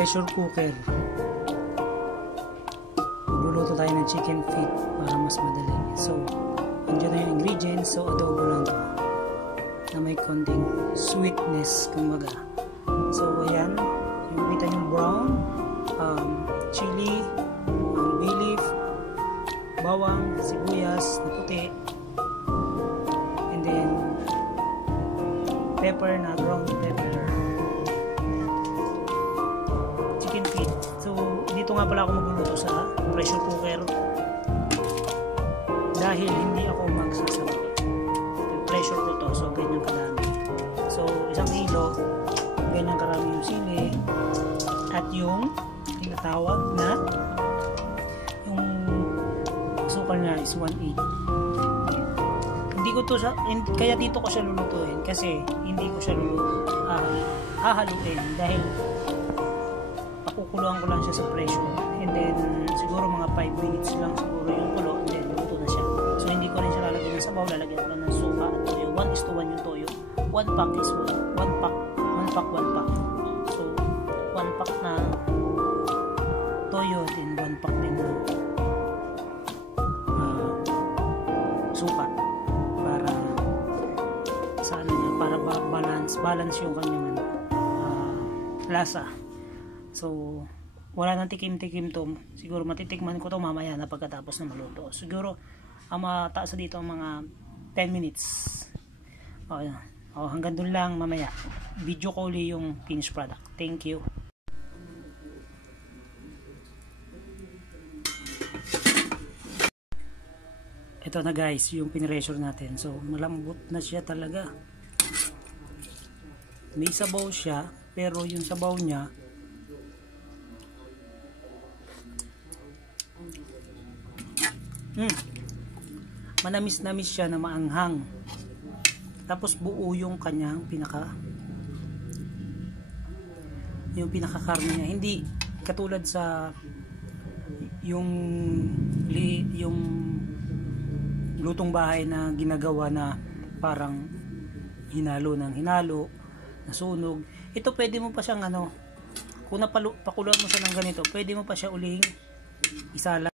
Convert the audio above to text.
pressure cooker. Magluluto tayo ng chicken feet para mas madali. So, andyan na yung ingredients. So, adobo lang to na may konting sweetness, kumbaga. So, ayan. Yung kita yung brown, chili, bay leaf, bawang, sibuyas na puti, and then pepper na ground pepper, chicken feet. So dito nga pala ako magluluto sa pressure cooker dahil hindi ako magsasawa. Pressure ko to, so ganyan kadami. So 1 kilo, ganyan karami yung sili at yung tinatawag na yung asukal niya is 1/8. Hindi ko to siya, kaya dito ko siya lulutuin kasi hindi ko siya hahaluin dahil pakukuluan ko lang siya sa pressure, and then siguro mga 5 minutes lang siguro yung kulo, and then luto na siya. So hindi ko rin siya lalagyan ng sabaw, lalagyan ko lang ng suka at toyo. 1:1 yung toyo. 1 pack is 1 pack. So 1 pack na toyo, then 1 pack din na suka para sa ano niya, para balance yung kanyang lasa. So wala nang tikim-tikim to. Siguro matitikman ko to mamaya na pagkatapos na maluto. Siguro ang mataas dito ang mga 10 minutes. Hanggang dun lang mamaya. Video ko ulit yung finished product. Thank you. Ito na guys, yung pinressure natin. So malambot na siya talaga. May sabaw siya, pero yung sabaw niya manamis-namis siya na maanghang. Tapos buo yung kanyang pinakakarne niya. Hindi katulad sa yung lutong bahay na ginagawa na parang hinalo ng hinalo, nasunog. Ito pwede mo pa siyang kung pakuluan mo siya ng ganito, pwede mo pa siya uling isala